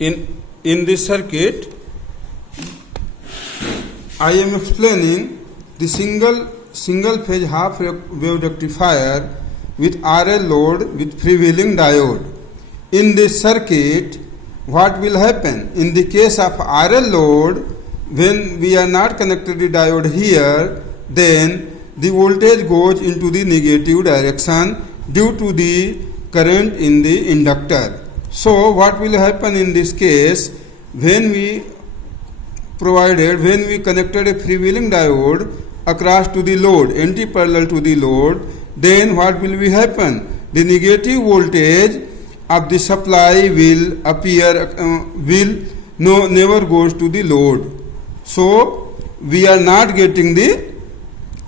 In this circuit, I am explaining the single phase half wave rectifier with RL load with freewheeling diode. In this circuit, what will happen? In the case of RL load, when we are not connected the diode here, then the voltage goes into the negative direction due to the current in the inductor. So what will happen in this case, when we connected a freewheeling diode across to the load, anti-parallel to the load, then what will be happen? The negative voltage of the supply will appear, never goes to the load. So we are not getting the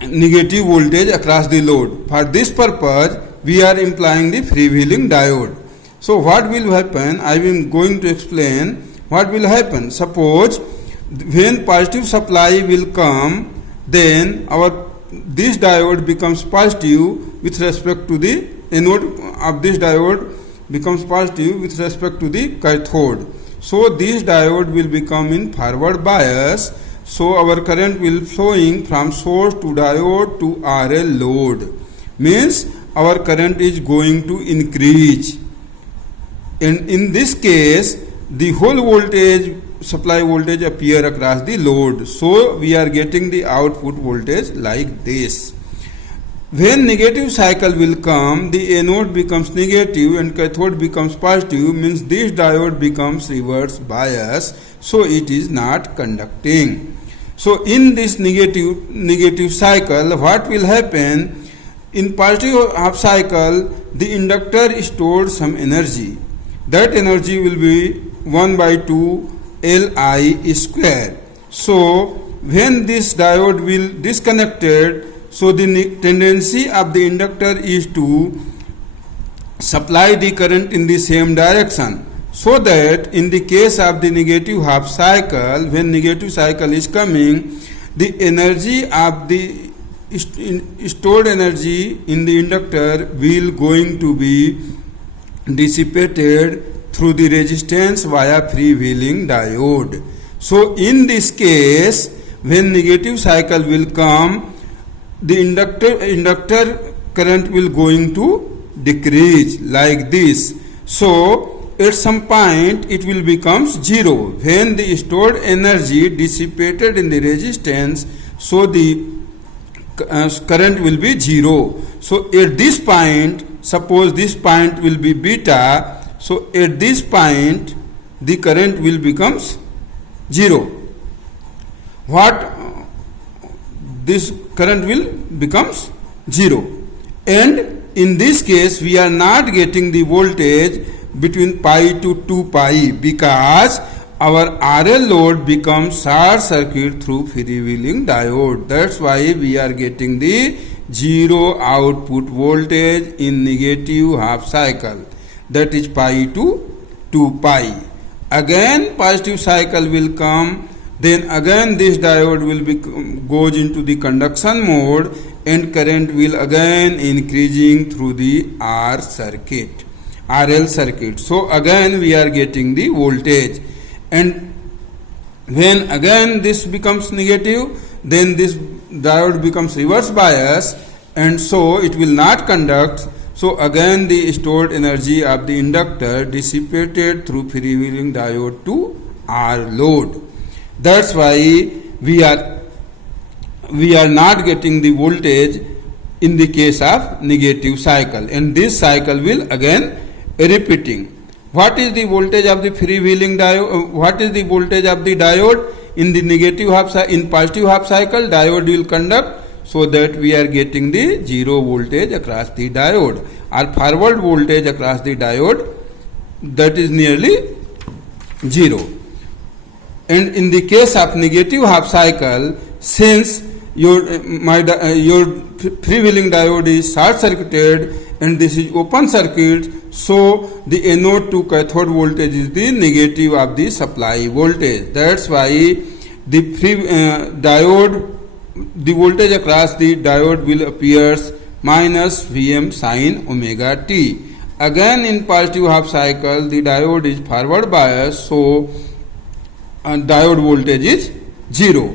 negative voltage across the load. For this purpose, we are implying the freewheeling diode. So what will happen? I am going to explain what will happen. Suppose when positive supply will come, then this diode becomes positive with respect to the anode of this diode becomes positive with respect to the cathode. So this diode will become in forward bias. So our current will flowing from source to diode to RL load. Means our current is going to increase. And in this case, the whole voltage, supply voltage appear across the load. So we are getting the output voltage like this. When negative cycle will come, the anode becomes negative and cathode becomes positive, means this diode becomes reverse bias, so it is not conducting. So in this negative cycle, what will happen? In positive half cycle, the inductor stores some energy. That energy will be 1 by 2 Li square. So when this diode will disconnected, so the tendency of the inductor is to supply the current in the same direction, so that in the case of the negative half cycle, when negative cycle is coming, the energy of the stored energy in the inductor will going to be dissipated through the resistance via freewheeling diode. So in this case, when negative cycle will come, the inductor current will going to decrease like this. So at some point it will becomes zero. When the stored energy dissipated in the resistance, so the current will be zero. So at this point, suppose this point will be beta, so at this point the current will becomes zero. What this current will becomes zero, and in this case we are not getting the voltage between pi to 2 pi because our RL load becomes short circuit through freewheeling diode. That's why we are getting the zero output voltage in negative half cycle, that is pi to 2 pi. Again positive cycle will come, then again this diode will goes into the conduction mode and current will again increasing through the RL circuit. So again we are getting the voltage, and when again this becomes negative, then this diode becomes reverse bias, and so it will not conduct. So again the stored energy of the inductor dissipated through freewheeling diode to R load. That's why we are not getting the voltage in the case of negative cycle, and this cycle will again repeating. What is the voltage of the freewheeling diode? What is the voltage of the diode in the negative half cycle? In positive half cycle, diode will conduct, so that we are getting the zero voltage across the diode, or forward voltage across the diode, that is nearly zero. And in the case of negative half cycle, since your freewheeling diode is short circuited and this is open circuit, so the anode to cathode voltage is the negative of the supply voltage. That's why the the voltage across the diode will appears minus Vm sin omega t. again in positive half cycle the diode is forward bias, so diode voltage is 0.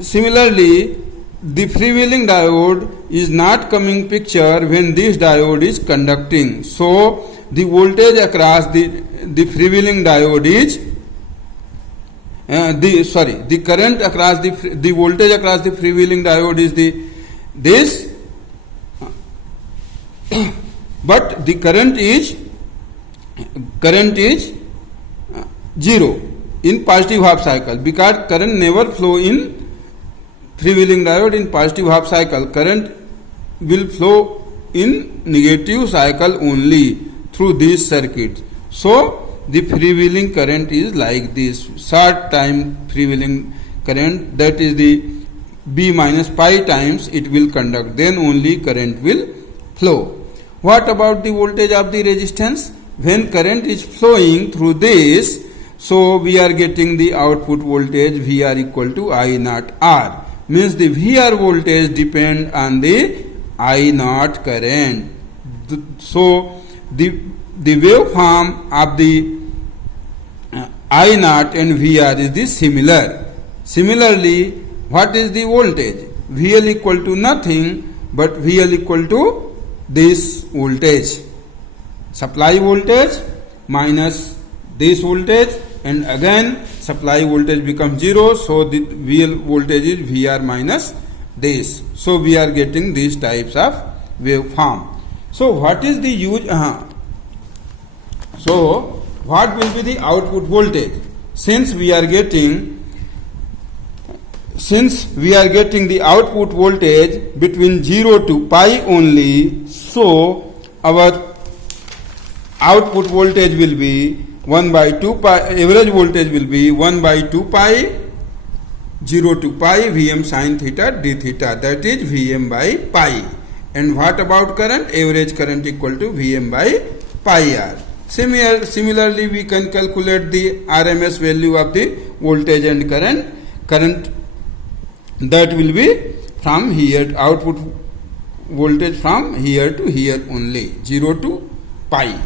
Similarly, the freewheeling diode is not coming picture when this diode is conducting. So the voltage across the freewheeling diode is the current across the voltage across the freewheeling diode is this, but the current is 0 in positive half cycle, because current never flow in freewheeling diode in positive half cycle. Current will flow in negative cycle only through this circuit. So the freewheeling current is like this, short time freewheeling current, that is the B minus pi times it will conduct, then only current will flow. What about the voltage of the resistance? When current is flowing through this, so we are getting the output voltage VR equal to I naught R. Means the VR voltage depend on the I naught current. So the waveform of the I naught and VR is the similar. Similarly, what is the voltage? VL equal to nothing but VL equal to this voltage, supply voltage minus this voltage, and again supply voltage becomes 0, so the VL voltage is VR minus this. So we are getting these types of waveform. So what is the use? So what will be the output voltage? Since we are getting the output voltage between 0 to pi only, so our output voltage will be 1 by 2 pi, average voltage will be 1 by 2 pi 0 to pi Vm sin theta d theta, that is Vm by pi. And what about current? Average current equal to Vm by pi R. Similarly, we can calculate the RMS value of the voltage and current. Current that will be from here, output voltage from here to here only, 0 to pi.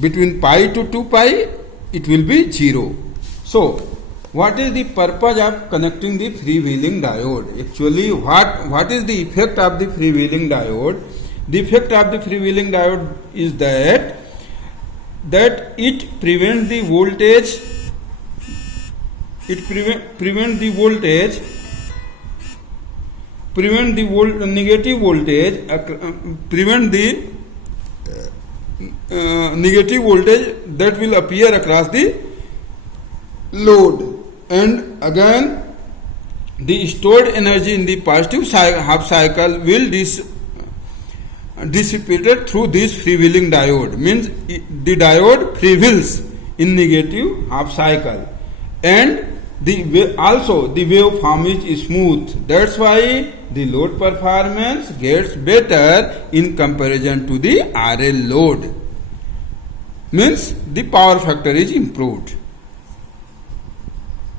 Between pi to 2 pi, it will be 0. So, what is the purpose of connecting the freewheeling diode? Actually, what is the effect of the freewheeling diode? The effect of the freewheeling diode is that it prevents the voltage. It prevent the voltage. Prevent the negative voltage. Prevent the negative voltage that will appear across the load, and again the stored energy in the positive half cycle will dissipated through this freewheeling diode. Means the diode prevails in negative half cycle, and also the waveform is smooth. That's why the load performance gets better in comparison to the RL load. Means the power factor is improved.